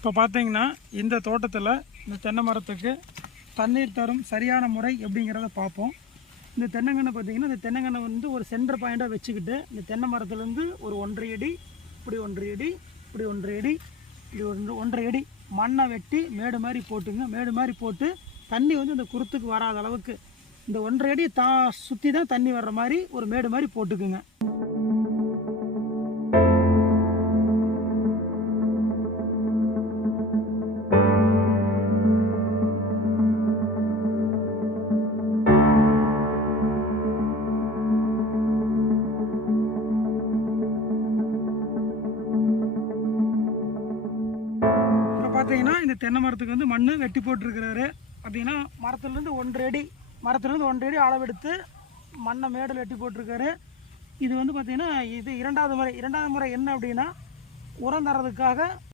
இப்போ பார்த்தீங்கன்னா இந்த தோட்டத்தில் இந்த தென்னை மரத்துக்கு தண்ணீர் தரும் சரியான முறை எப்படிங்கிறத பார்ப்போம் இந்த தென்னங்கன்று பார்த்தீங்கன்னா இந்த தென்னங்கன்று வந்து ஒரு சென்டர் பாயிண்டாக வச்சுக்கிட்டு இந்த தென்னை மரத்துலேருந்து ஒரு ஒன்றரை அடி இப்படி ஒன்றரை அடி இப்படி ஒன்றரை அடி இப்படி ஒன்று ஒன்றரை அடி மண்ணை வெட்டி மேடு மாதிரி போட்டுங்க. மேடு மாதிரி போட்டு தண்ணி வந்து இந்த குருத்துக்கு வராத அளவுக்கு இந்த ஒன்றரை அடி தா சுற்றி தான் தண்ணி வர்ற மாதிரி ஒரு மேடு மாதிரி போட்டுக்குங்க. பார்த்தீங்கன்னா இந்த தென்னை மரத்துக்கு வந்து மண் வெட்டி போட்டிருக்கிறாரு. பார்த்தீங்கன்னா மரத்துலேருந்து ஒன்றரை அடி மரத்துலேருந்து ஒன்றரை அடி அளவெடுத்து மண்ணை மேடில் வெட்டி போட்டிருக்காரு. இது வந்து பார்த்திங்கன்னா இது இரண்டாவது முறை. இரண்டாவது முறை என்ன அப்படின்னா உரம் தரதுக்காக